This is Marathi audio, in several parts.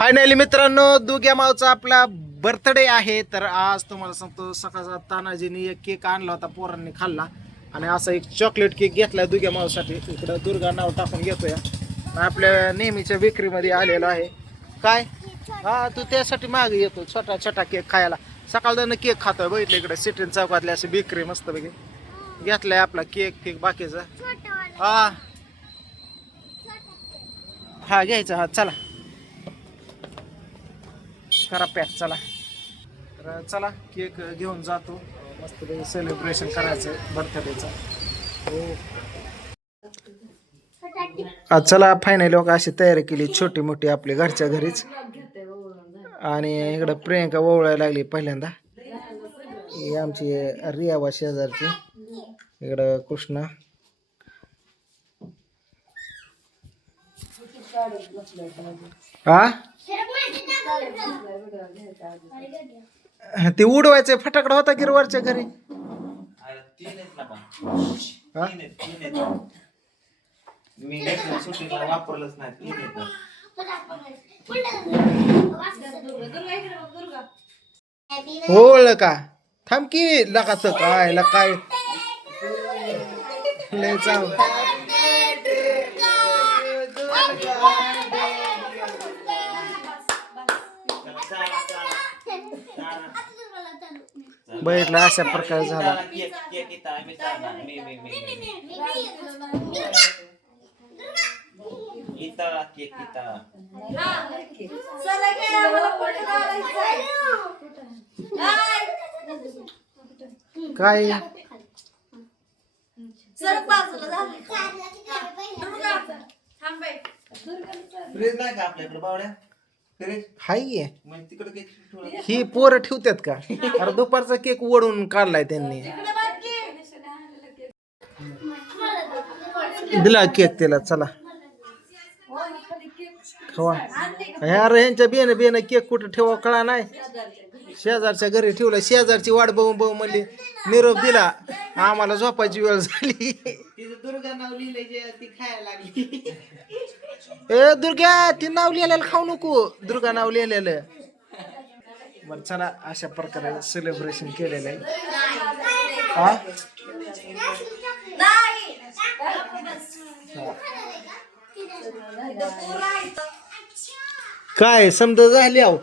फायनली मित्रांनो दुग्या मावचा आपला बर्थडे आहे. तर आज तुम्हाला सांगतो सकाळचा तानाजीने एक केक आणला होता पोरांनी खाल्ला. आणि असा एक चॉकलेट केक घेतलाय दुग्या मावसाठी. इकडं दुर्गा नाव टाकून घेतोय. आपल्या नेहमीच्या विक्रीमध्ये आलेलो आहे. काय? हा तू त्यासाठी मागे येतो छोटा छोटा केक खायला. सकाळ केक खातोय बघितलं इकडे सिटीन चौकातले असे बेकरी मस्त पैकी. घेतलाय आपला केक केक बाकीचा. हा. हा घ्यायचा. हा चला. करा पॅक चला. तर चला केक घेऊन जातो. मस्त सेलिब्रेशन करायचं बर्थडेचं हो. चला फायनल लोक अशी तयारी केली छोटी मोठी आपली घरच्या घरीच. आणि इकडं प्रियंका ओवळायला लागली पहिल्यांदा. ही आमची रियावा शेजारची. इकडं कृष्णा. हा ते उडवायचं फटाकडा होता गिरवरच्या घरी. हा? मी घेतलं सुट्टीला वापरलंच नाही तीन येतं. ओळलं का थांब की लगाच काय ला काय लय चाव बघितलं अशा प्रकारे झाला चारा, केक केक इथं आम्ही चारणार. मी मी मी मी. इथं केक इथं. काय? फ्रीज नाही का आपल्याकडे बावड्या? हाय ठेवला. ही पोरं ठेवतात का? अरे दुपारचा केक ओढून काढलाय त्यांनी. दिला केक त्याला चला. खवा. अरे यांच्या बेन बेन केक कुठं ठेवा कळा नाही. शेजारच्या घरी ठेवलं शेजारची वाट बघून बघून म्हणली निरोप दिला. आम्हाला झोपायची वेळ झाली. ए दुर्गा ती नाव लिहिलेलं खाऊ नको. दुर्गा नाव लिहिलेलं. बरं चला अशा प्रकारे सेलिब्रेशन केलेलं आहे. हा? काय समजा झाली आहो.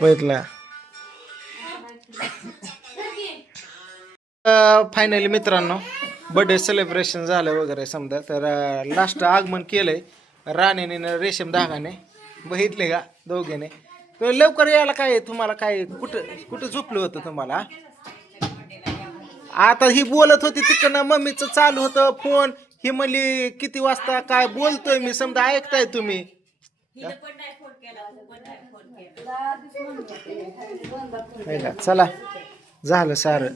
बघितला. फायनली मित्रांनो बर्थडे सेलिब्रेशन झालं वगैरे समजा. तर लास्ट आगमन केलंय राणीने न रेशीम धागाने बघितले का दोघीने? तर लवकर यायला काय तुम्हाला काय कुठं कुठं झोपलं होतं तुम्हाला? आता ही बोलत होती तिकडनं मम्मीचं चालू होतं फोन ही म्हणली किती वाजता काय बोलतोय मी? समजा ऐकताय तुम्ही? चला. झालं सारं.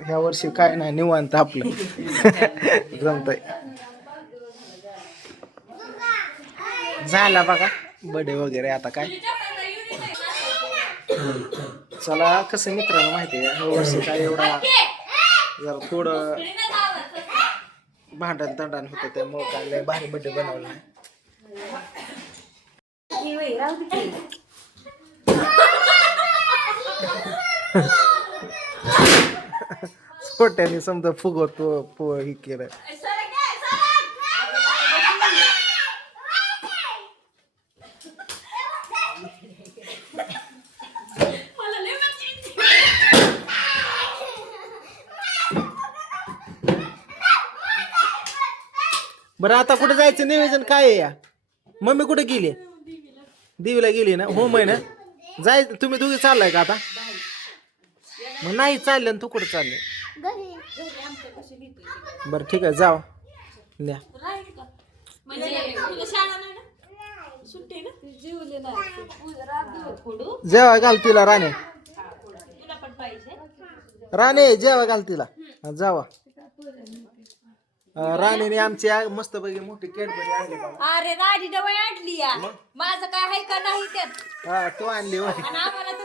ह्या वर्षी काय नाही निवांत आपलं. जमतय. झाला बघा बडे वगैरे आता काय. चला कसं मित्रांनो माहिती आहे ह्या वर्षी काय एवढा जरा थोडं भांडण तंडण होतं त्यामुळं काय लय भारी बड्डे बनवला नाही छोट्याने समजा फुगवतो फु ही केलं. बरं आता कुठे जायचं? नियोजन काय आहे या? मम्मी कुठे गेली? देवीला गेली ना? होम आहे ना? जाय तुम्ही दोघे चाललाय का आता? मग नाही चाललं ना तू कुठे चालले? बरं ठीक आहे जाव. न्या जेवा घाल तिला राणे. राणे जेवा घाल तिला. हा, जावा. अं, राणीने आमची मस्त पैकी मोठी कॅडबरी आणली अरे राडी डबा आणली या. माझं काय आहे का नाही त्यात? हा तू आणली होय. आणि आम्हाला तर